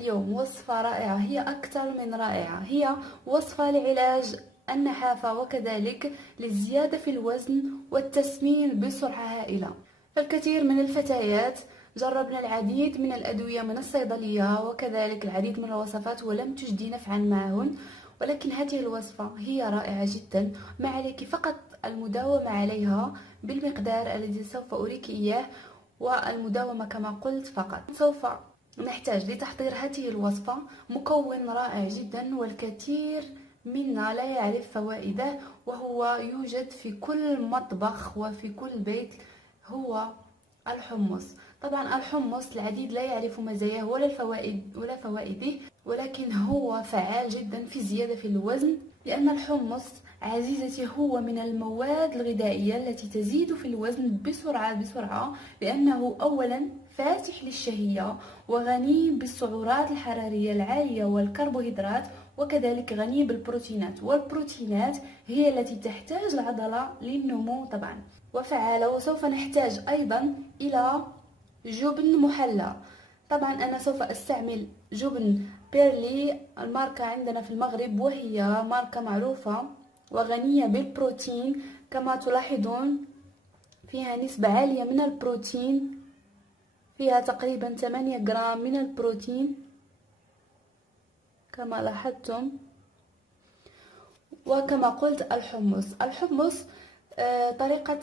اليوم وصفة رائعة، هي أكثر من رائعة، هي وصفة لعلاج النحافة وكذلك للزيادة في الوزن والتسمين بسرعة هائلة. فالكثير من الفتيات جربنا العديد من الأدوية من الصيدلية وكذلك العديد من الوصفات ولم تجدي نفعا معهن، ولكن هذه الوصفة هي رائعة جدا. ما عليك فقط المداومة عليها بالمقدار الذي سوف أريك إياه، والمداومة كما قلت فقط. سوف نحتاج لتحضير هذه الوصفة مكون رائع جدا والكثير منا لا يعرف فوائده، وهو يوجد في كل مطبخ وفي كل بيت، هو الحمص. طبعا الحمص العديد لا يعرف مزاياه ولا فوائده، ولكن هو فعال جدا في الزيادة في الوزن، لأن الحمص عزيزتي هو من المواد الغذائية التي تزيد في الوزن بسرعة، لأنه أولا فاتح للشهية وغني بالسعرات الحرارية العالية والكربوهيدرات، وكذلك غني بالبروتينات، والبروتينات هي التي تحتاج العضلة للنمو طبعا، وفعالة. وسوف نحتاج أيضا إلى جبن محلى. طبعا أنا سوف أستعمل جبن بيرلي، الماركة عندنا في المغرب وهي ماركة معروفة وغنية بالبروتين. كما تلاحظون فيها نسبة عالية من البروتين، فيها تقريبا 8 جرام من البروتين كما لاحظتم. وكما قلت الحمص طريقة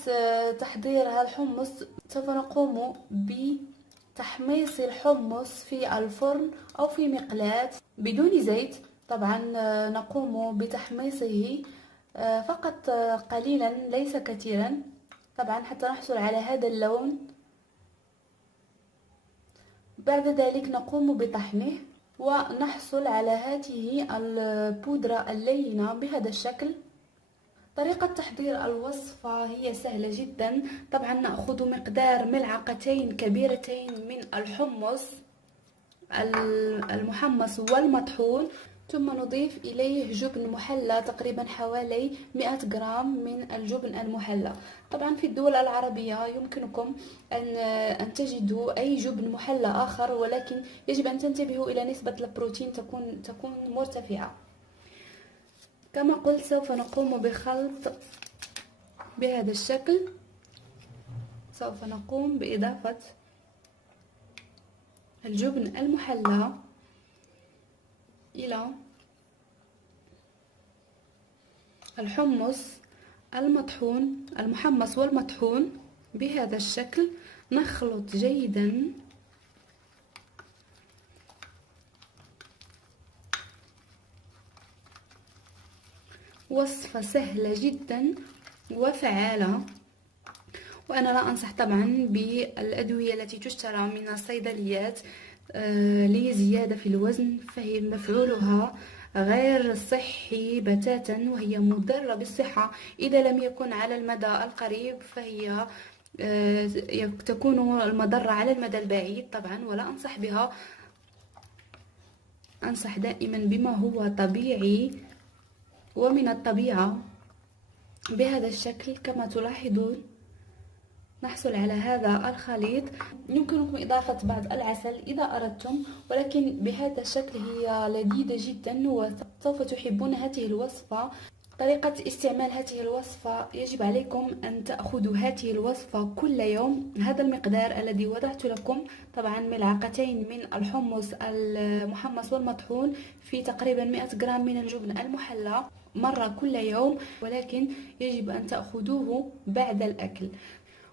تحضير الحمص، سوف نقوم بتحميص الحمص في الفرن أو في مقلاة بدون زيت. طبعا نقوم بتحميصه فقط قليلا ليس كثيرا، طبعا حتى نحصل على هذا اللون. بعد ذلك نقوم بطحنه ونحصل على هذه البودرة اللينة بهذا الشكل. طريقة تحضير الوصفة هي سهلة جدا. طبعا نأخذ مقدار ملعقتين كبيرتين من الحمص المحمص والمطحون، ثم نضيف إليه جبن محلى تقريبا حوالي 100 جرام من الجبن المحلى. طبعا في الدول العربية يمكنكم أن تجدوا أي جبن محلى آخر، ولكن يجب أن تنتبهوا إلى نسبة البروتين تكون مرتفعة. كما قلت سوف نقوم بخلط بهذا الشكل. سوف نقوم بإضافة الجبن المحلى إلى الحمص المطحون المحمص والمطحون بهذا الشكل. نخلط جيدا. وصفة سهلة جدا وفعالة، وأنا لا أنصح طبعا بالأدوية التي تشترى من الصيدليات لزيادة في الوزن، فهي مفعولها غير صحي بتاتا وهي مضرة بالصحة. إذا لم يكن على المدى القريب فهي تكون المضرة على المدى البعيد طبعا، ولا أنصح بها. أنصح دائما بما هو طبيعي ومن الطبيعة بهذا الشكل. كما تلاحظون نحصل على هذا الخليط. يمكنكم إضافة بعض العسل إذا أردتم، ولكن بهذا الشكل هي لذيذة جدا وسوف تحبون هذه الوصفة. طريقة استعمال هذه الوصفة: يجب عليكم أن تأخذوا هذه الوصفة كل يوم. هذا المقدار الذي وضعت لكم، طبعا ملعقتين من الحمص المحمص والمطحون في تقريبا 100 جرام من الجبن المحلى، مرة كل يوم، ولكن يجب أن تأخذوه بعد الأكل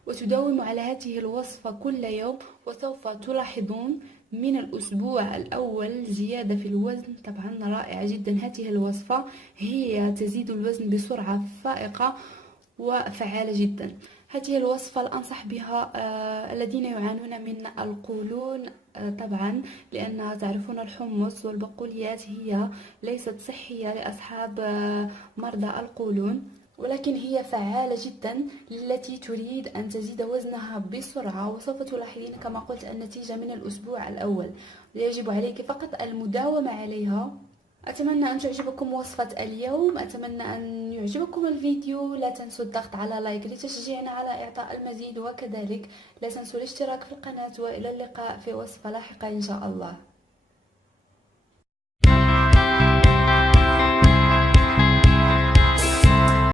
وتداوموا على هذه الوصفة كل يوم، وسوف تلاحظون من الأسبوع الأول زيادة في الوزن. طبعا رائعة جدا هذه الوصفة، هي تزيد الوزن بسرعة فائقة وفعالة جدا. هذه الوصفة أنصح بها الذين يعانون من القولون طبعا، لأن تعرفون الحمص والبقوليات هي ليست صحية لأصحاب مرضى القولون، ولكن هي فعالة جدا للتي تريد أن تزيد وزنها بسرعة، وسوف تلاحظين كما قلت النتيجة من الأسبوع الأول. يجب عليك فقط المداومة عليها. أتمنى أن تعجبكم وصفة اليوم، أتمنى أن يعجبكم الفيديو. لا تنسوا الضغط على لايك لتشجيعنا على إعطاء المزيد، وكذلك لا تنسوا الاشتراك في القناة، وإلى اللقاء في وصفة لاحقة إن شاء الله.